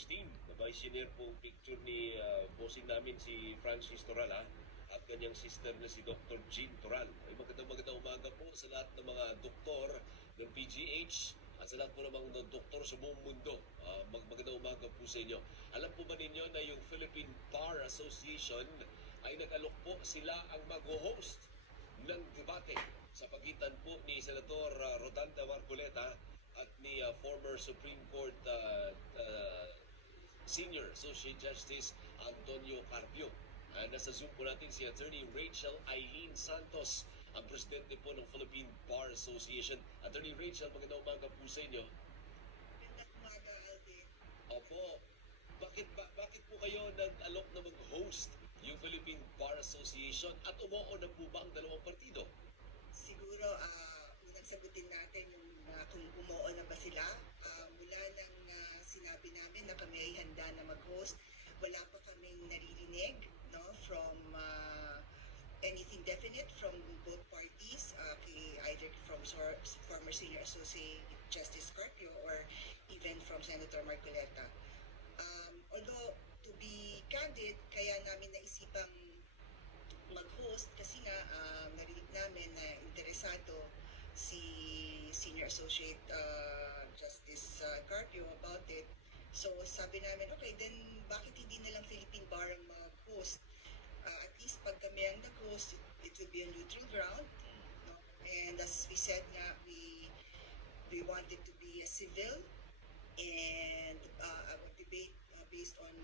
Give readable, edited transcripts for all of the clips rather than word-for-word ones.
PH team. Nabay-share po picture ni bossing namin si Francis Toral at kanyang sister na si Dr. Jean Toral. Ay magandang umaga po sa lahat ng mga doktor ng PGH at sa lahat po namang doktor sa buong mundo. Magandang umaga po sa inyo. Alam po ba ninyo na yung Philippine Bar Association ay nag-alok po sila ang mag-host ng debate sa pagitan po ni Senator Rodanda Marcoleta at ni former Supreme Court Senior Associate Justice Antonio Carpio. Nasa Zoom po natin si Attorney Rachel Eileen Santos, ang presidente po ng Philippine Bar Association. Attorney Rachel, magandang umaga po sa inyo. Magandang umaga, Alvin. Opo, bakit po kayo nag-alok na mag-host yung Philippine Bar Association at umuo na po ba ang dalawang partido? Siguro, unang sagutin natin yung kung umuo na ba sila. Mula nang sinabi namin na kami ay handa na mag-host, wala pa kaming naririnig from anything definite from both parties, either from former Senior Associate Justice Carpio or even from Senator Marcoleta. Although, to be candid, kaya namin naisipang mag-host kasi nga narinig namin na interesado si Senior Associate Justice Carpio about it. So sabi namin, okay, then bakit hindi na lang Philippine Bar ang mag-host? At least pag kami ang nag-host, it will be a neutral ground. No? And as we said nga, we want it to be a civil and a debate based on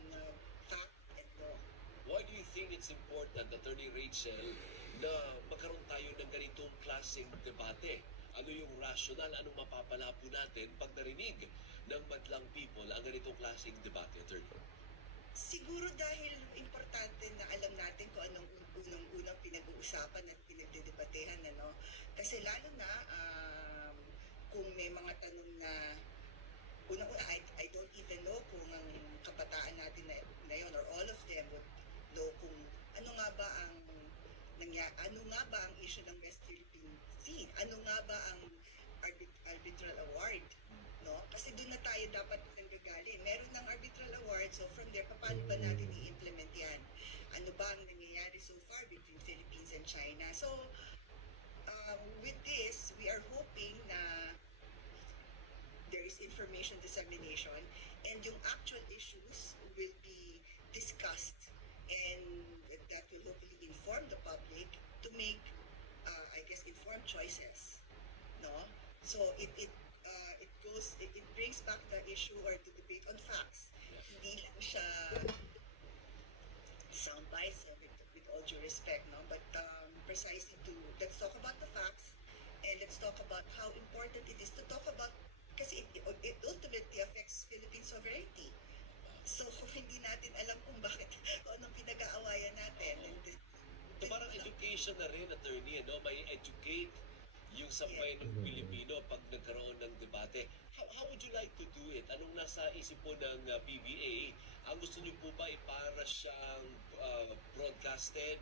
fact and law. Why do you think it's important, Attorney Rachel, na magkaroon tayo ng ganitong klaseng debate? Ano yung rational, anong mapapala po natin pag narinig ng madlang people ang ganitong klaseng debate, Attorney? Siguro dahil importante na alam natin kung anong unang pinag-uusapan at pinagdedebatehan, ano? Kasi lalo na kung may mga tanong na unang-una, I don't even know kung ang kabataan natin na yun or all of them would know kung ano nga ba ang issue ng West Philippine Sea? Ano nga ba ang arbitral award? No? Kasi doon na tayo dapat nanggagaling. Meron ng arbitral award, so from there, paano ba natin i-implement yan? Ano ba ang nangyayari so far between Philippines and China? So, with this, we are hoping na there is information dissemination and yung actual issues will be discussed and that will hopefully inform the public to make, I guess, informed choices. No? So it brings back the issue or the debate on facts. Hindi lang siya soundbites with all due respect, no? But precisely let's talk about the facts and let's talk about how important it is to talk about kasi it ultimately affects Philippine sovereignty. So kung hindi natin alam kung bakit o anong pinag-aawayan natin. So parang education na rin, Attorney, may educate yung sampay ng Pilipino pag nagkaroon ng debate. How would you like to do it? Anong nasa isip po ng PBA? Ang gusto niyo po ba para siyang broadcasted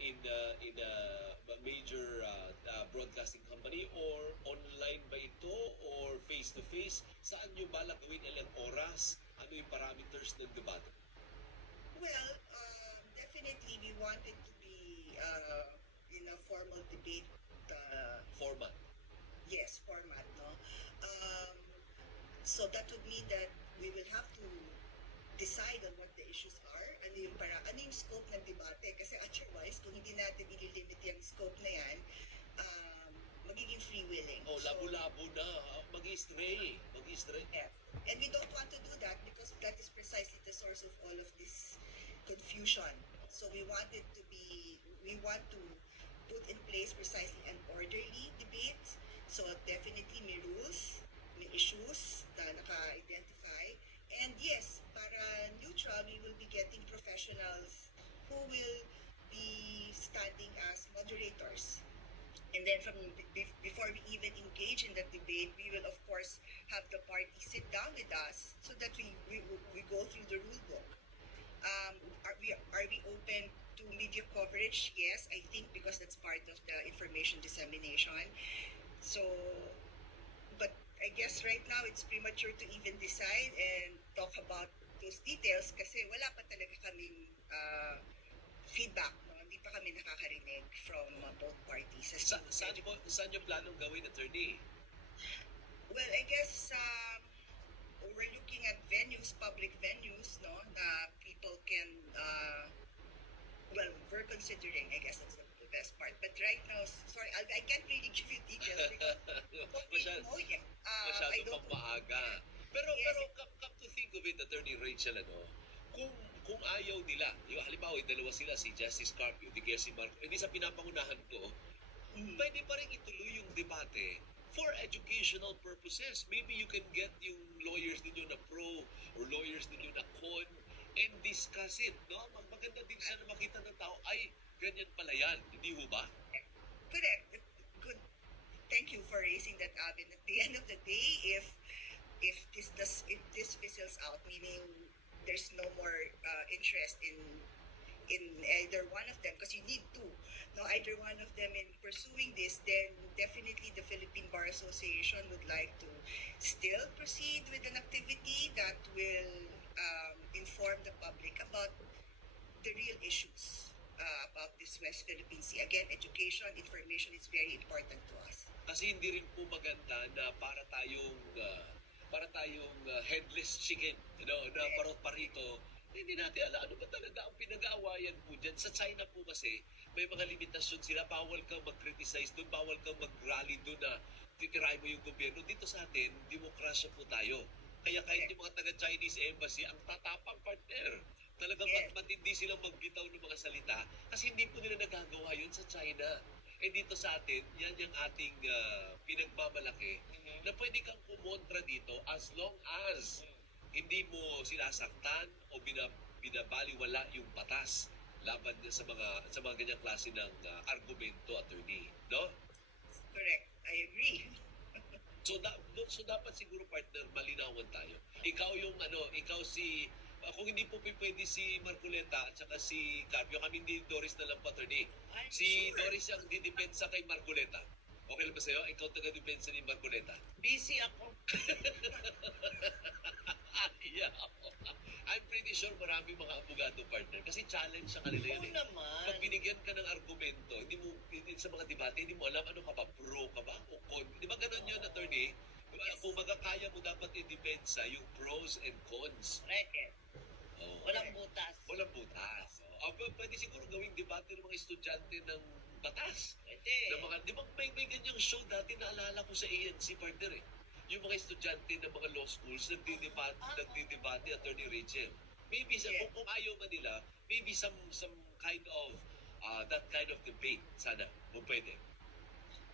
in a major broadcasting company or online ba ito or face-to-face? Saan niyo balak gawin, ilang oras? Ano yung parameters ng debate? Well, definitely we want it to be in a formal debate Format. Yes, format, no? So that would mean that we will have to decide on what the issues are, ano yung scope ng debate. Kasi otherwise, kung hindi natin ililimit yung scope na yan, magiging free-willing. Labo-labo na. Mag-stray. Yeah. And we don't want to do that because that is precisely the source of all of this confusion. So we want to put in place precisely an orderly debate. So definitely may rules, may issues na naka-identify. And yes, para neutral, we will be getting professionals who will be standing as moderators. And then before we even engage in that debate, we will of course have the party sit down with us so that we go through the rule book. Are we open to media coverage? Yes, I think because that's part of the information dissemination. So, but I guess right now it's premature to even decide and talk about those details kasi wala pa talaga kaming feedback. No? Hindi pa kami nakakarinig from both parties. Saan yung planong gawin, attorney? Well, I guess we're looking at venues, public venues, no, na people can, well, we're considering, I guess that's the best part. But right now, sorry, I can't really give you details because Masyado, no, yeah, masyado I don't pang maaga. Pero Yes. pero come to think of it, Attorney Rachel, kung ayaw nila, yung halimbawa yung dalawa sila, si Justice Carpio, di kaya si Marco, hindi sa pinapangunahan ko, pwede pa rin ituloy yung debate for educational purposes. Maybe you can get yung lawyers ninyo na pro or lawyers ninyo na con and discuss it, no? Maganda din sana makita ng tao, ay, ganyan pala yan, hindi ho ba? Correct. Good. Thank you for raising that, Abin. At the end of the day, if this fizzles out, meaning there's no more interest in either one of them, because you need two, no, either one of them in pursuing this, then definitely the Philippine Bar Association would like to still proceed with an activity that will inform the public about the real issues about this West Philippine Sea. Again, education, information is very important to us. Kasi hindi rin po maganda na para tayong headless chicken, na parot-parito. Hindi natin alam ano ba talaga ang pinag-aawayan po dyan. Sa China po kasi, may mga limitasyon sila. Bawal kang mag-criticize doon, bawal kang mag-rally doon na titirahin mo yung gobyerno. Dito sa atin, demokrasya po tayo. Kaya kahit yung mga taga-Chinese embassy, ang tatapang partner. Talagang matindi silang magbitaw ng mga salita kasi hindi po nila nagagawa yun sa China. Eh dito sa atin, yan yung ating pinagmamalaki na pwede kang kumontra dito as long as hindi mo sinasaktan o binabaliwala yung batas laban sa mga ganyang klase ng argumento, attorney, no? Correct. I agree. So dapat siguro, partner, malinawan tayo. Ikaw kung hindi po pwede si Marcoleta at saka si Carpio, kami hindi Doris na lang po, attorney. Si Doris ang didepensa kay Marcoleta. Okay lang ba sa'yo? Ikaw taga-depensa ni Marcoleta. Busy ako. Yeah. I'm pretty sure maraming mga abogado, partner. Kasi challenge sa kanila yun. Oo naman. Pag binigyan ka ng argumento, sa mga debate, hindi mo alam ano ka ba, pro ka ba o con. Di ba ganun yun, attorney? Kung magkakaya mo dapat i-depensa yung pros and cons. Reket. Oh. Walang butas. Walang butas. Pwede siguro gawing debate ng mga estudyante ng batas. Pwede. Di ba may ganyang show dati, naalala ko sa ANC, partner eh. Yung mga estudyante ng mga law schools nagdidebate, Attorney Rachel. Maybe kung ayaw man nila, maybe some kind of that kind of debate sana kung pwede.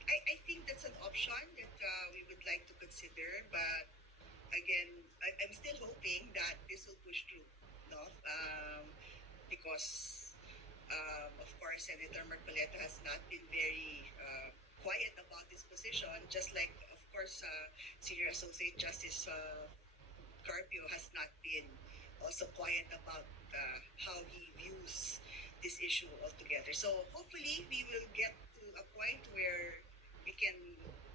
I think that's an option that we would like to consider, but again, I'm still hoping that this will push through, no? Because of course, Senator Marcoleta has not been very quiet about this position, just like, of course, Senior Associate Justice Carpio has not been also quiet about how he views this issue altogether. So hopefully, we will get to a point where we can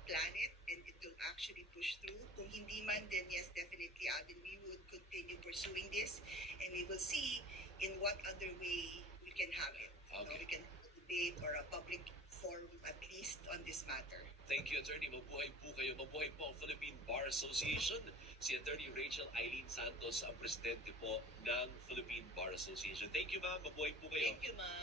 plan it and it will actually push through. Kung hindi man, then yes, definitely, Alvin, we would continue pursuing this and we will see in what other way we can have it. Okay. We can have a debate or a public forum at least on this matter. Thank you, Attorney. Mabuhay po kayo. Mabuhay po ang Philippine Bar Association. Si Attorney Rachel Eileen Santos, ang presidente po ng Philippine Bar Association. Thank you, ma'am. Mabuhay po kayo. Thank you, ma'am.